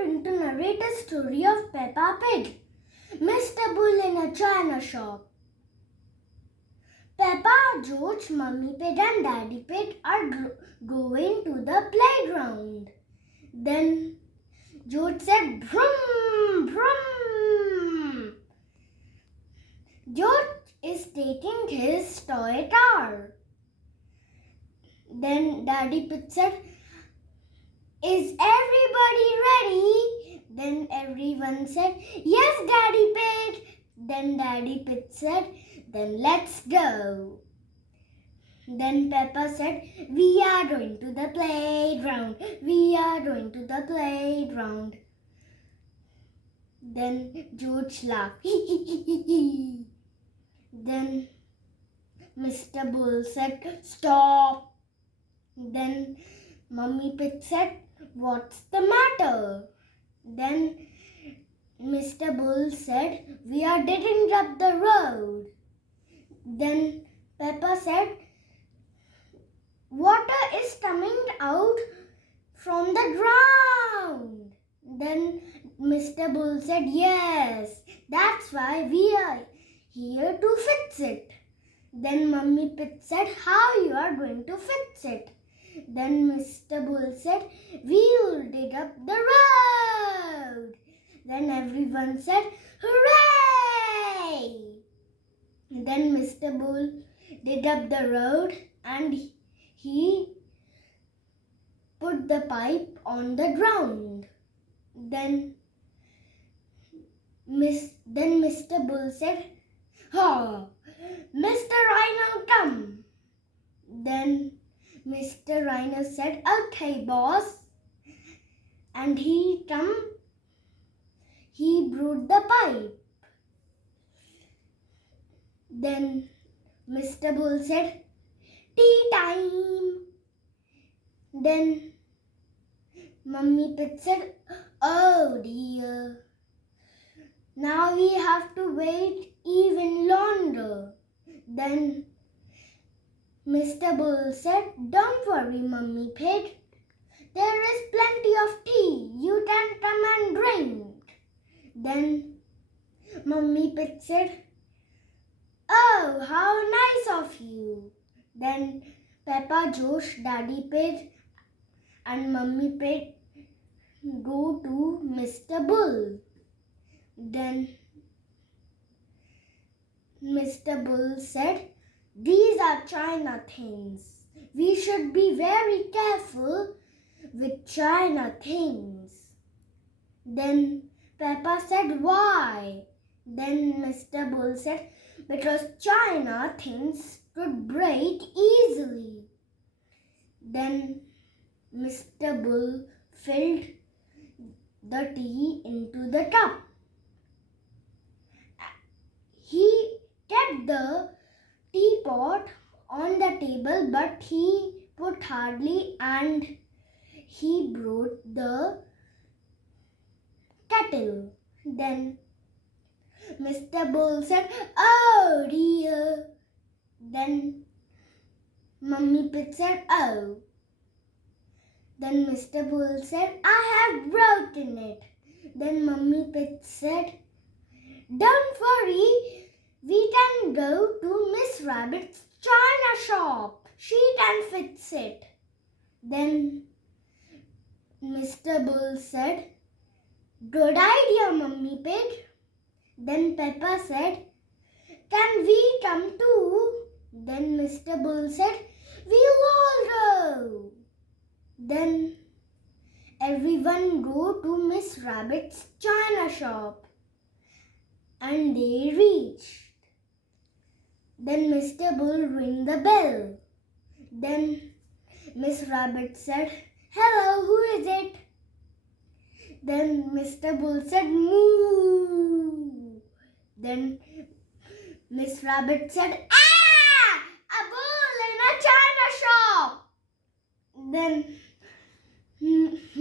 going to narrate a story of Peppa Pig, Mr. Bull in a China Shop. Peppa, George, Mummy Pig and Daddy Pig are going to the playground. Then George said, "Vroom, vroom." George is taking his toy car. Then Daddy Pig said, "Is everybody ready?" Then everyone said, "Yes, Daddy Pig." Then Daddy Pig said, "Then let's go." Then Peppa said, "We are going to the playground. We are going to the playground." Then George laughed. Then Mr. Bull said, "Stop." Then Mummy Pig said, "What's the matter?" Then Mr. Bull said, "We are digging up the road." Then Peppa said, "Water is coming out from the ground." Then Mr. Bull said, "Yes, that's why we are here to fix it." Then Mummy Pig said, "How you are going to fix it?" Then Mr. Bull said, "We will dig up the road." Then everyone said, "Hooray!" Then Mr. Bull did up the road and he put the pipe on the ground. Then Mr. Bull said, "Oh, Mr. Rhino, come." Then Mr. Rhino said, "Okay, boss." And he brewed the pipe. Then Mr. Bull said, "Tea time." Then Mummy Pig said, "Oh dear. Now we have to wait even longer." Then Mr. Bull said, "Don't worry, Mummy Pig. There is plenty of tea. You can come and drink." Then Mummy Pig said, "Oh, how nice of you." Then Peppa, George, Daddy Pig and Mummy Pig go to Mr. Bull. Then Mr. Bull said, "These are China things. We should be very careful with China things." Then Peppa said, "Why?" Then Mr. Bull said, "Because China things could break easily." Then Mr. Bull filled the tea into the cup. He kept the teapot on the table, but he put hardly and he broke the kettle. Then Mr. Bull said, "Oh dear." Then Mummy Pig said, "Oh." Then Mr. Bull said, "I have broken it." Then Mummy Pig said, "Don't worry, we can go to Miss Rabbit's China shop. She can fix it." Then Mr. Bull said, "Good idea, Mummy Pig." Then Peppa said, "Can we come too?" Then Mr. Bull said, "We'll all go." Then everyone go to Miss Rabbit's China shop and they reached. Then Mr. Bull rang the bell. Then Miss Rabbit said, "Hello, who is it?" Then Mr. Bull said, "Moo." Then Miss Rabbit said, "Ah! A bull in a China shop." Then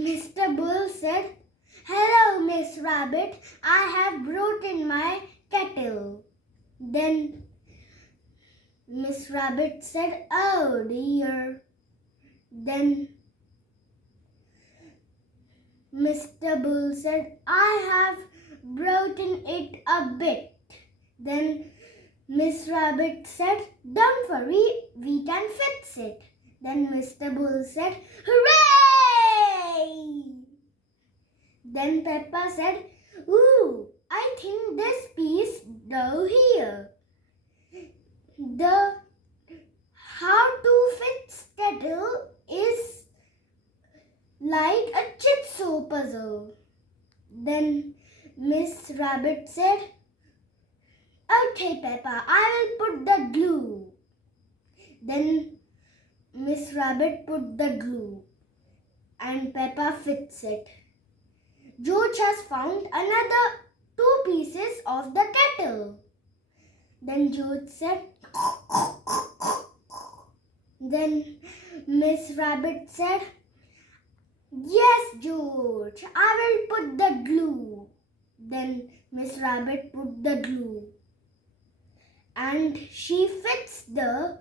Mr. Bull said, "Hello, Miss Rabbit. I have broken my kettle." Then Miss Rabbit said, "Oh dear." Then Mr. Bull said, I have broken it a bit. Then Miss Rabbit said, don't worry, we can fix it. Then Mr. Bull said, hooray! Then Peppa said, ooh, I think this piece go here. The how to fix kettle is like a jigsaw puzzle. Then Miss Rabbit said, okay, Peppa, I will put the glue. Then Miss Rabbit put the glue and Peppa fixed it. George has found another 2 pieces of the kettle. Then George said, then Miss Rabbit said, yes, George, I will put the glue. Then Miss Rabbit put the glue and she fixed the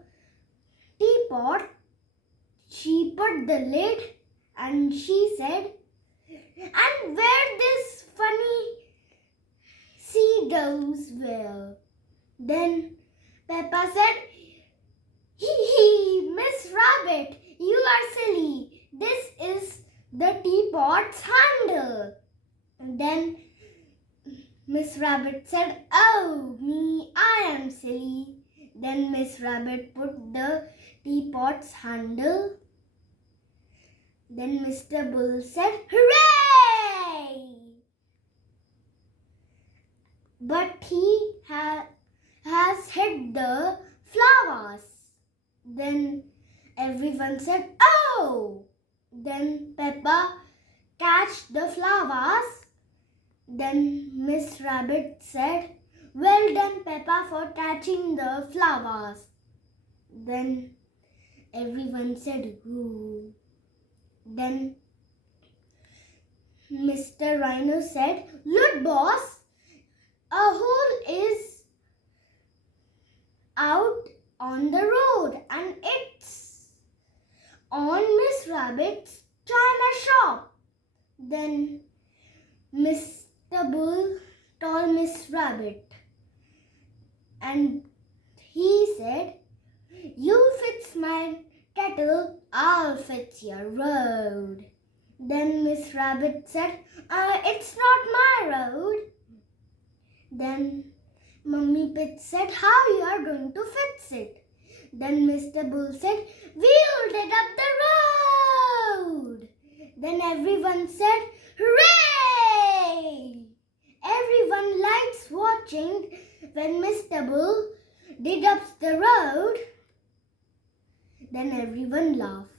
teapot. She put the lid and she said, and where this funny sea goes well. Then Peppa said, hee, Miss Rabbit, you are silly. This is the teapot's handle. Then Miss Rabbit said, oh, me, I am silly. Then Miss Rabbit put the teapot's handle. Then Mr. Bull said, hooray! But he has hit the flowers. Then everyone said, oh! Then Peppa catch the flowers. Then Miss Rabbit said, well done, Peppa, for catching the flowers. Then everyone said, ooh. Then Mr. Rhino said, look, boss, a hole is out on the road and it's on Miss Rabbit's china shop. Then Mr. Bull told Miss Rabbit and he said, you fix my kettle, I'll fix your road. Then Miss Rabbit said, it's not my road. Then Mummy Pig said, how you are going to fix it? Then Mr. Bull said, we'll dig up the road. Then everyone said, hooray! Everyone likes watching when Mr. Bull digs up the road. Then everyone laughed.